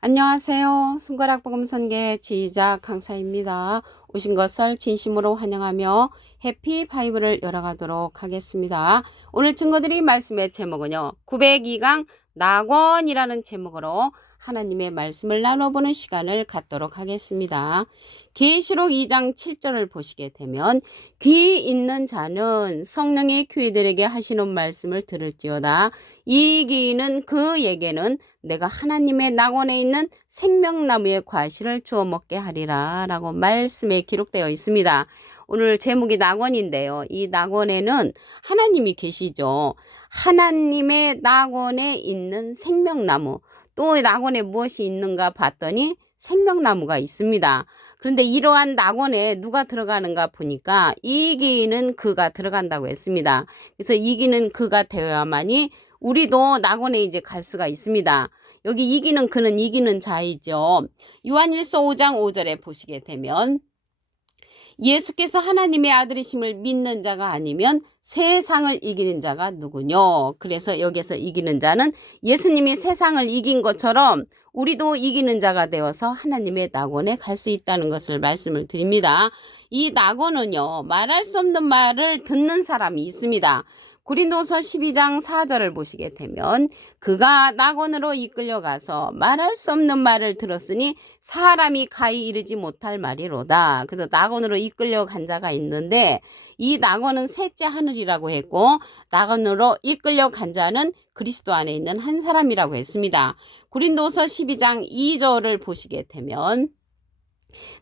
안녕하세요. 손가락 복음 선계 지휘자 강사입니다. 오신 것을 진심으로 환영하며 해피 바이블을 열어가도록 하겠습니다. 오늘 증거드린 말씀의 제목은요. 902강 낙원이라는 제목으로 하나님의 말씀을 나눠보는 시간을 갖도록 하겠습니다. 계시록 2장 7절을 보시게 되면 귀 있는 자는 성령의 교회들에게 하시는 말씀을 들을지어다. 이 귀는 그에게는 내가 하나님의 낙원에 있는 생명나무의 과실을 주어 먹게 하리라 라고 말씀에 기록되어 있습니다. 오늘 제목이 낙원인데요. 이 낙원에는 하나님이 계시죠. 하나님의 낙원에 있는 생명나무 또 낙원에 무엇이 있는가 봤더니 생명나무가 있습니다. 그런데 이러한 낙원에 누가 들어가는가 보니까 이기는 그가 들어간다고 했습니다. 그래서 이기는 그가 되어야만이 우리도 낙원에 이제 갈 수가 있습니다. 여기 이기는 그는 이기는 자이죠. 요한일서 5장 5절에 보시게 되면 예수께서 하나님의 아들이심을 믿는 자가 아니면 세상을 이기는 자가 누구뇨? 그래서 여기서 이기는 자는 예수님이 세상을 이긴 것처럼 우리도 이기는 자가 되어서 하나님의 낙원에 갈 수 있다는 것을 말씀을 드립니다. 이 낙원은요, 말할 수 없는 말을 듣는 사람이 있습니다. 구린도서 12장 4절을 보시게 되면 그가 낙원으로 이끌려 가서 말할 수 없는 말을 들었으니 사람이 가히 이르지 못할 말이로다. 그래서 낙원으로 이끌려 간 자가 있는데 이 낙원은 셋째 하늘 이라고 했고 낙원으로 이끌려 간 자는 그리스도 안에 있는 한 사람이라고 했습니다. 구린도서 12장 2절을 보시게 되면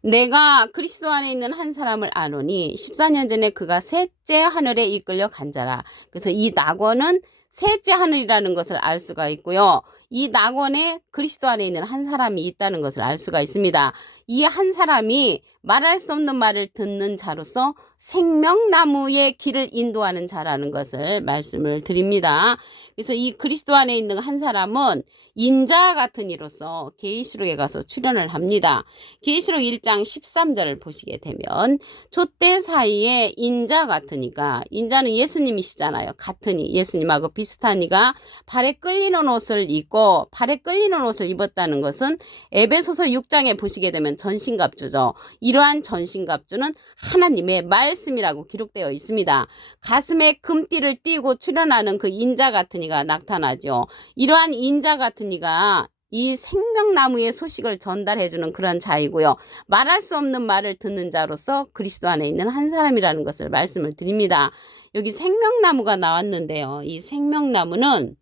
내가 그리스도 안에 있는 한 사람을 아노니 14년 전에 그가 셋째 하늘에 이끌려 간 자라. 그래서 이 낙원은 셋째 하늘이라는 것을 알 수가 있고요. 이 낙원에 그리스도 안에 있는 한 사람이 있다는 것을 알 수가 있습니다. 이 한 사람이 말할 수 없는 말을 듣는 자로서 생명나무의 길을 인도하는 자라는 것을 말씀을 드립니다. 그래서 이 그리스도 안에 있는 한 사람은 인자 같은 이로서 계시록에 가서 출연을 합니다. 계시록 1장 13절을 보시게 되면 촛대 사이에 인자 같으니까 인자는 예수님이시잖아요. 같으니 예수님하고 비 슷하니가 발에 끌리는 옷을 입고 발에 끌리는 옷을 입었다는 것은 에베소서 6장에 보시게 되면 전신갑주죠. 이러한 전신갑주는 하나님의 말씀이라고 기록되어 있습니다. 가슴에 금띠를 띠고 출현하는 그 인자 같은 이가 나타나죠. 이러한 인자 같은 이가 이 생명나무의 소식을 전달해주는 그런 자이고요. 말할 수 없는 말을 듣는 자로서 그리스도 안에 있는 한 사람이라는 것을 말씀을 드립니다. 여기 생명나무가 나왔는데요. 이 생명나무는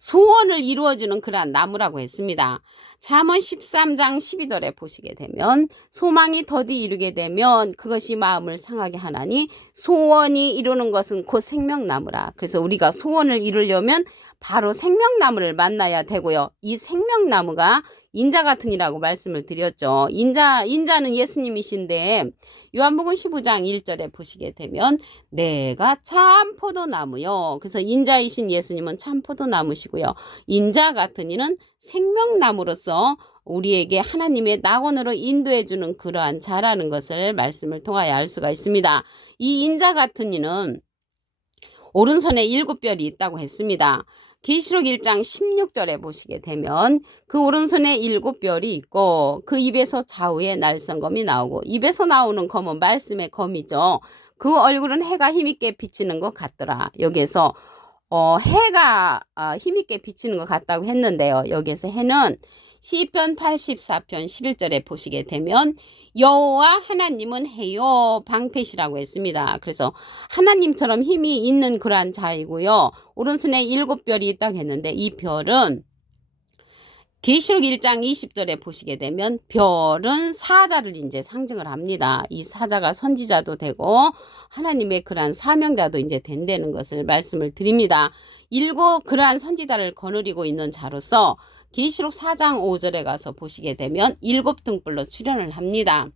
소원을 이루어주는 그러한 나무라고 했습니다. 잠언 13장 12절에 보시게 되면 소망이 더디 이루게 되면 그것이 마음을 상하게 하나니 소원이 이루는 것은 곧 생명나무라. 그래서 우리가 소원을 이루려면 바로 생명나무를 만나야 되고요. 이 생명나무가 인자 같으니라고 말씀을 드렸죠. 인자 인자는 예수님이신데 요한복음 15장 1절에 보시게 되면 내가 참 포도나무요. 그래서 인자이신 예수님은 참 포도나무시고요. 인자 같은 이는 생명나무로서 우리에게 하나님의 낙원으로 인도해 주는 그러한 자라는 것을 말씀을 통하여 알 수가 있습니다. 이 인자 같은 이는 오른손에 일곱 별이 있다고 했습니다. 계시록 1장 16절에 보시게 되면 그 오른손에 일곱 별이 있고 그 입에서 좌우에 날성검이 나오고 입에서 나오는 검은 말씀의 검이죠. 그 얼굴은 해가 힘있게 비치는 것 같더라. 여기에서 어, 해가 어, 힘있게 비치는 것 같다고 했는데요. 여기에서 해는 시편 84편 11절에 보시게 되면 여호와 하나님은 해요 방패시라고 했습니다. 그래서 하나님처럼 힘이 있는 그러한 자이고요. 오른손에 일곱 별이 있다고 했는데 이 별은 계시록 1장 20절에 보시게 되면 별은 사자를 이제 상징을 합니다. 이 사자가 선지자도 되고 하나님의 그러한 사명자도 이제 된다는 것을 말씀을 드립니다. 일곱 그러한 선지자를 거느리고 있는 자로서 계시록 4장 5절에 가서 보시게 되면 일곱 등불로 출현을 합니다.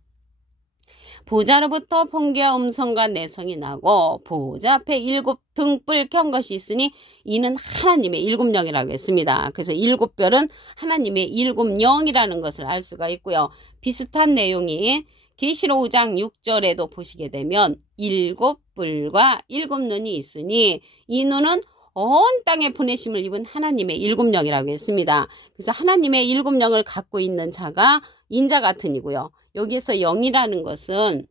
보좌로부터 번개와 음성과 내성이 나고 보좌 앞에 일곱 등불 켠 것이 있으니 이는 하나님의 일곱 영이라고 했습니다. 그래서 일곱 별은 하나님의 일곱 영이라는 것을 알 수가 있고요. 비슷한 내용이 계시록 5장 6절에도 보시게 되면 일곱 불과 일곱 눈이 있으니 이 눈은 온 땅에 보내심을 입은 하나님의 일곱 영이라고 했습니다. 그래서 하나님의 일곱 영을 갖고 있는 자가 인자 같은 이고요. 여기에서 영이라는 것은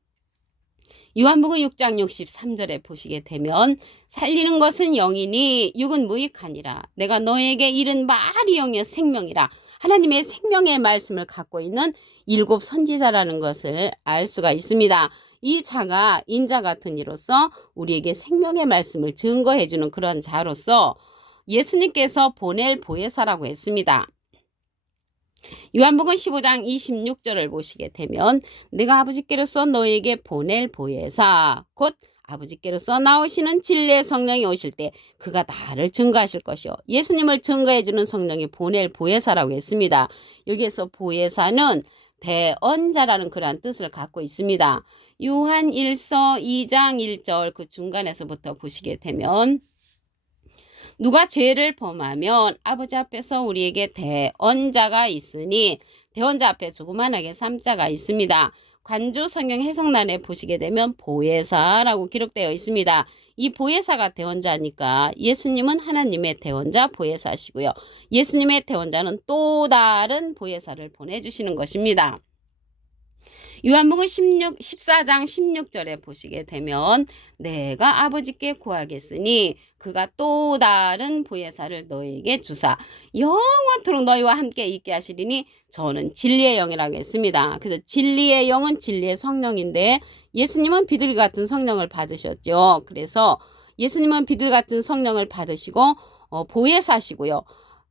요한복음 6장 63절에 보시게 되면 살리는 것은 영이니 육은 무익하니라. 내가 너에게 이른 말이 영이여 생명이라. 하나님의 생명의 말씀을 갖고 있는 일곱 선지자라는 것을 알 수가 있습니다. 이 자가 인자 같은 이로서 우리에게 생명의 말씀을 증거해 주는 그런 자로서 예수님께서 보낼 보혜사라고 했습니다. 요한복음 15장 26절을 보시게 되면 내가 아버지께로서 너에게 보낼 보혜사 곧 아버지께로서 나오시는 진리의 성령이 오실 때 그가 나를 증거하실 것이요 예수님을 증거해 주는 성령이 보낼 보혜사라고 했습니다. 여기에서 보혜사는 대언자라는 그러한 뜻을 갖고 있습니다. 요한 1서 2장 1절 그 중간에서부터 보시게 되면 누가 죄를 범하면 아버지 앞에서 우리에게 대언자가 있으니 대언자 앞에 조그만하게 삼자가 있습니다. 관조 성경 해석란에 보시게 되면 보혜사라고 기록되어 있습니다. 이 보혜사가 대원자니까 예수님은 하나님의 대원자 보혜사시고요. 예수님의 대원자는 또 다른 보혜사를 보내주시는 것입니다. 요한복음 16, 14장 16절에 보시게 되면 내가 아버지께 구하겠으니 그가 또 다른 보혜사를 너에게 주사 영원토록 너희와 함께 있게 하시리니 저는 진리의 영이라고 했습니다. 그래서 진리의 영은 진리의 성령인데 예수님은 비둘기 같은 성령을 받으셨죠. 그래서 예수님은 비둘기 같은 성령을 받으시고 어, 보혜사시고요.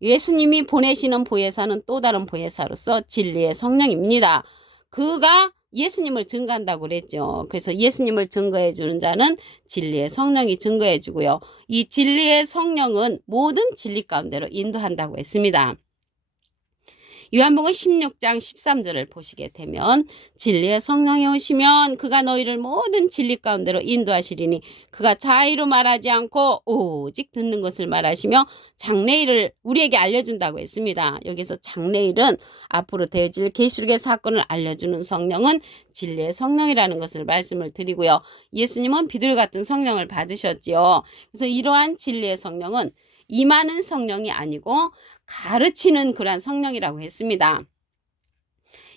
예수님이 보내시는 보혜사는 또 다른 보혜사로서 진리의 성령입니다. 그가 예수님을 증거한다고 그랬죠. 그래서 예수님을 증거해 주는 자는 진리의 성령이 증거해 주고요. 이 진리의 성령은 모든 진리 가운데로 인도한다고 했습니다. 요한복음 16장 13절을 보시게 되면 진리의 성령이 오시면 그가 너희를 모든 진리 가운데로 인도하시리니 그가 자의로 말하지 않고 오직 듣는 것을 말하시며 장래일을 우리에게 알려준다고 했습니다. 여기서 장래일은 앞으로 되어질 계시록의 사건을 알려주는 성령은 진리의 성령이라는 것을 말씀을 드리고요. 예수님은 비둘 같은 성령을 받으셨지요. 그래서 이러한 진리의 성령은 임하는 성령이 아니고 가르치는 그러한 성령이라고 했습니다.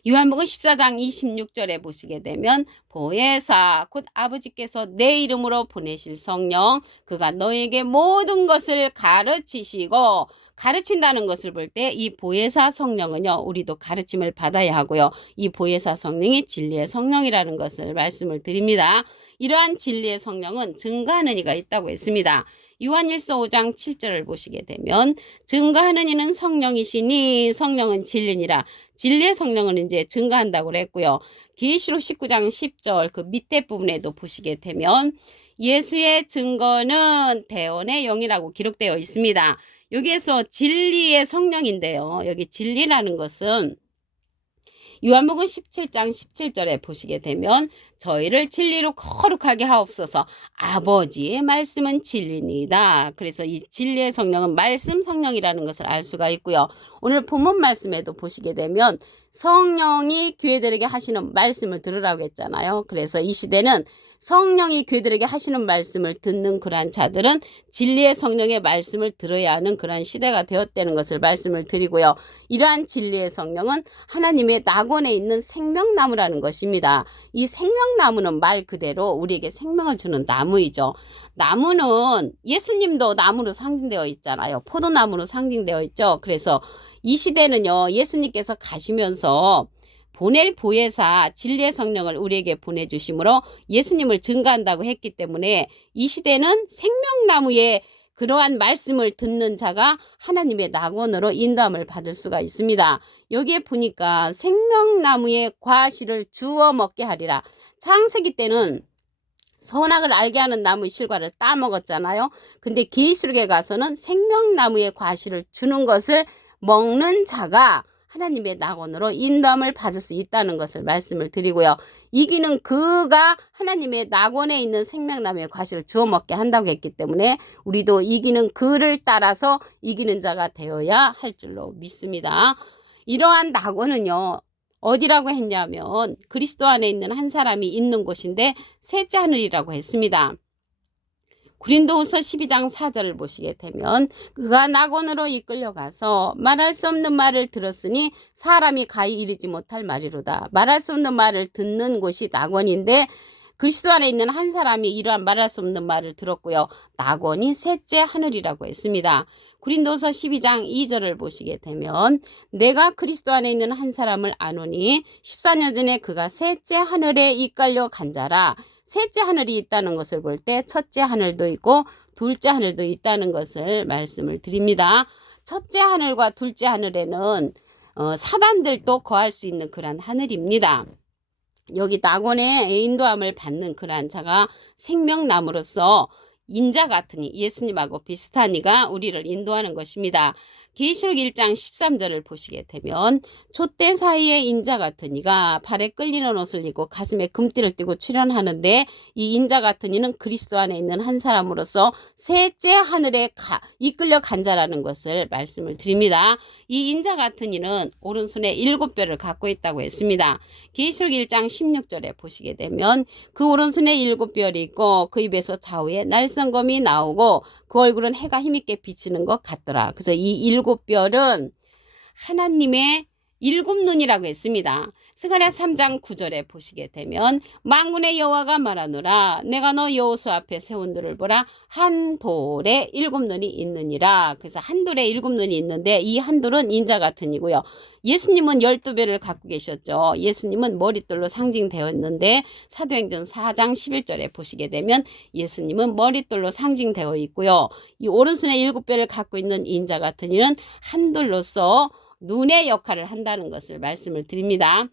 요한복음 14장 26절에 보시게 되면 보혜사 곧 아버지께서 내 이름으로 보내실 성령 그가 너에게 모든 것을 가르치시고 가르친다는 것을 볼 때 이 보혜사 성령은요 우리도 가르침을 받아야 하고요. 이 보혜사 성령이 진리의 성령이라는 것을 말씀을 드립니다. 이러한 진리의 성령은 증가하는 이가 있다고 했습니다. 요한일서 5장 7절을 보시게 되면 증거하는 이는 성령이시니 성령은 진리니라. 진리의 성령은 이제 증거한다고 그랬고요. 계시록 19장 10절 그 밑에 부분에도 보시게 되면 예수의 증거는 대원의 영이라고 기록되어 있습니다. 여기에서 진리의 성령인데요. 여기 진리라는 것은 요한복음 17장 17절에 보시게 되면 저희를 진리로 거룩하게 하옵소서 아버지의 말씀은 진리니다. 그래서 이 진리의 성령은 말씀 성령이라는 것을 알 수가 있고요. 오늘 본문 말씀에도 보시게 되면 성령이 교회들에게 하시는 말씀을 들으라고 했잖아요. 그래서 이 시대는 성령이 교회들에게 하시는 말씀을 듣는 그러한 자들은 진리의 성령의 말씀을 들어야 하는 그러한 시대가 되었다는 것을 말씀을 드리고요. 이러한 진리의 성령은 하나님의 낙원에 있는 생명나무라는 것입니다. 이 생명나무는 말 그대로 우리에게 생명을 주는 나무이죠. 나무는 예수님도 나무로 상징되어 있잖아요. 포도나무로 상징되어 있죠. 그래서 이 시대는요, 예수님께서 가시면서 보낼 보혜사 진리의 성령을 우리에게 보내주심으로 예수님을 증가한다고 했기 때문에 이 시대는 생명나무의 그러한 말씀을 듣는 자가 하나님의 낙원으로 인도함을 받을 수가 있습니다. 여기에 보니까 생명나무의 과실을 주워 먹게 하리라. 창세기 때는 선악을 알게 하는 나무 실과를 따먹었잖아요. 근데 계시록에 가서는 생명나무의 과실을 주는 것을 먹는 자가 하나님의 낙원으로 인도함을 받을 수 있다는 것을 말씀을 드리고요. 이기는 그가 하나님의 낙원에 있는 생명나무의 과실을 주워 먹게 한다고 했기 때문에 우리도 이기는 그를 따라서 이기는 자가 되어야 할 줄로 믿습니다. 이러한 낙원은요. 어디라고 했냐면 그리스도 안에 있는 한 사람이 있는 곳인데 셋째 하늘이라고 했습니다. 구린도후서 12장 4절을 보시게 되면 그가 낙원으로 이끌려가서 말할 수 없는 말을 들었으니 사람이 가히 이르지 못할 말이로다. 말할 수 없는 말을 듣는 곳이 낙원인데 그리스도 안에 있는 한 사람이 이러한 말할 수 없는 말을 들었고요. 낙원이 셋째 하늘이라고 했습니다. 구린도서 12장 2절을 보시게 되면 내가 그리스도 안에 있는 한 사람을 아노니 14년 전에 그가 셋째 하늘에 이끌려 간 자라 셋째 하늘이 있다는 것을 볼 때 첫째 하늘도 있고 둘째 하늘도 있다는 것을 말씀을 드립니다. 첫째 하늘과 둘째 하늘에는 어, 사단들도 거할 수 있는 그러한 하늘입니다. 여기 낙원의 인도함을 받는 그러한 자가 생명나무로서 인자 같으니 예수님하고 비슷한 이가 우리를 인도하는 것입니다. 계시록 1장 13절을 보시게 되면 촛대 사이에 인자 같은 이가 발에 끌리는 옷을 입고 가슴에 금띠를 띠고 출현하는데 이 인자 같은 이는 그리스도 안에 있는 한 사람으로서 셋째 하늘에 가, 이끌려 간 자라는 것을 말씀을 드립니다. 이 인자 같은 이는 오른손에 일곱 뼈를 갖고 있다고 했습니다. 계시록 1장 16절에 보시게 되면 그 오른손에 일곱 뼈이 있고 그 입에서 좌우에 날 성검이 나오고 그 얼굴은 해가 힘있게 비치는 것 같더라. 그래서 이 일곱 뼈는 하나님의 일곱 눈이라고 했습니다. 스가랴 3장 9절에 보시게 되면 만군의 여호와가 말하노라 내가 너 여호수 앞에 세운 돌을 보라 한 돌에 일곱 눈이 있느니라. 그래서 한 돌에 일곱 눈이 있는데 이 한 돌은 인자 같은 이고요. 예수님은 열두 배를 갖고 계셨죠. 예수님은 머릿돌로 상징되었는데 사도행전 4장 11절에 보시게 되면 예수님은 머릿돌로 상징되어 있고요. 이 오른손에 일곱 배를 갖고 있는 인자 같은 이는 한 돌로서 눈의 역할을 한다는 것을 말씀을 드립니다.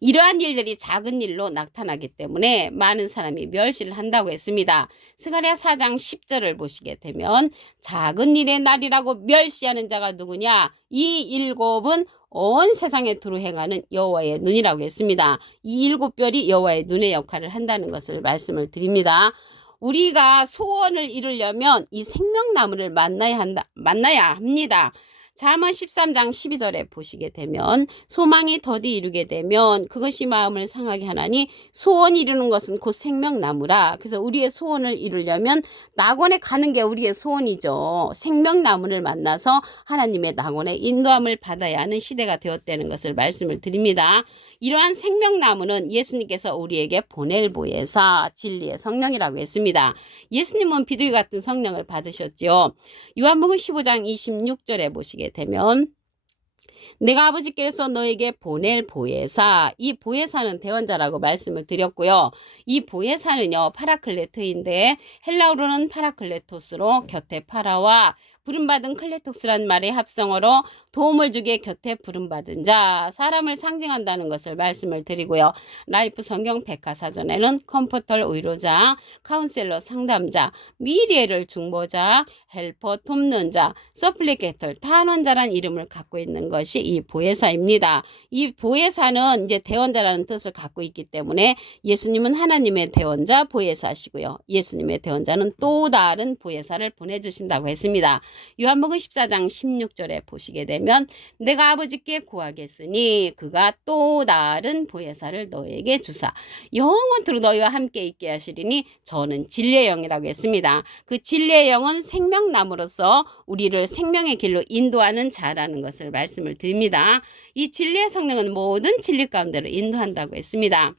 이러한 일들이 작은 일로 나타나기 때문에 많은 사람이 멸시를 한다고 했습니다. 스가랴 4장 10절을 보시게 되면 작은 일의 날이라고 멸시하는 자가 누구냐? 이 일곱은 온 세상에 두루 행하는 여호와의 눈이라고 했습니다. 이 일곱 별이 여호와의 눈의 역할을 한다는 것을 말씀을 드립니다. 우리가 소원을 이루려면 이 생명나무를 만나야 한다, 만나야 합니다. 잠언 13장 12절에 보시게 되면 소망이 더디 이루게 되면 그것이 마음을 상하게 하나니 소원 이루는 것은 곧 생명나무라. 그래서 우리의 소원을 이루려면 낙원에 가는 게 우리의 소원이죠. 생명나무를 만나서 하나님의 낙원의 인도함을 받아야 하는 시대가 되었다는 것을 말씀을 드립니다. 이러한 생명나무는 예수님께서 우리에게 보낼 보혜사 진리의 성령이라고 했습니다. 예수님은 비둘기 같은 성령을 받으셨지요. 요한복음 15장 26절에 보시게 되면 내가 아버지께서 너에게 보낼 보혜사 이 보혜사는 대원자라고 말씀을 드렸고요. 이 보혜사는요 파라클레트인데 헬라어로는 파라클레토스로 곁에 파라와 부름받은 클레톡스란 말의 합성어로 도움을 주게 곁에 부름받은 자, 사람을 상징한다는 것을 말씀을 드리고요. 라이프 성경 백화사전에는 컴포터 의료자, 카운셀러 상담자, 미래를 중보자, 헬퍼 돕는 자, 서플리케터 탄원자란 이름을 갖고 있는 것이 이 보혜사입니다. 이 보혜사는 이제 대원자라는 뜻을 갖고 있기 때문에 예수님은 하나님의 대원자 보혜사시고요. 예수님의 대원자는 또 다른 보혜사를 보내주신다고 했습니다. 요한복음 14장 16절에 보시게 되면 내가 아버지께 구하겠으니 그가 또 다른 보혜사를 너에게 주사 영원토록 너희와 함께 있게 하시리니 저는 진리의 영이라고 했습니다. 그 진리의 영은 생명나무로서 우리를 생명의 길로 인도하는 자라는 것을 말씀을 드립니다. 이 진리의 성령은 모든 진리 가운데로 인도한다고 했습니다.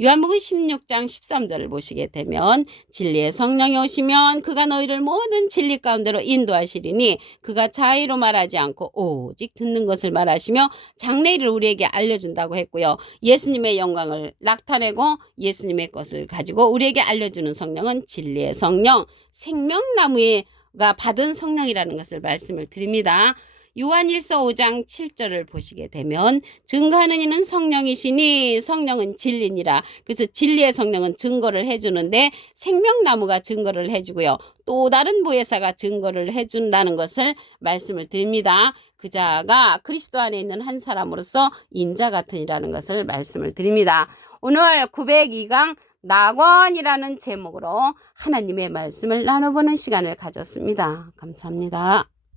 요한복음 16장 13절을 보시게 되면 진리의 성령이 오시면 그가 너희를 모든 진리 가운데로 인도하시리니 그가 자의로 말하지 않고 오직 듣는 것을 말하시며 장래일을 우리에게 알려준다고 했고요. 예수님의 영광을 나타내고 예수님의 것을 가지고 우리에게 알려주는 성령은 진리의 성령, 생명나무가 받은 성령이라는 것을 말씀을 드립니다. 요한일서 5장 7절을 보시게 되면 증거하는 이는 성령이시니 성령은 진리니라. 그래서 진리의 성령은 증거를 해주는데 생명나무가 증거를 해주고요. 또 다른 보혜사가 증거를 해준다는 것을 말씀을 드립니다. 그 자가 그리스도 안에 있는 한 사람으로서 인자 같으니라는 것을 말씀을 드립니다. 오늘 902강 낙원이라는 제목으로 하나님의 말씀을 나눠보는 시간을 가졌습니다. 감사합니다.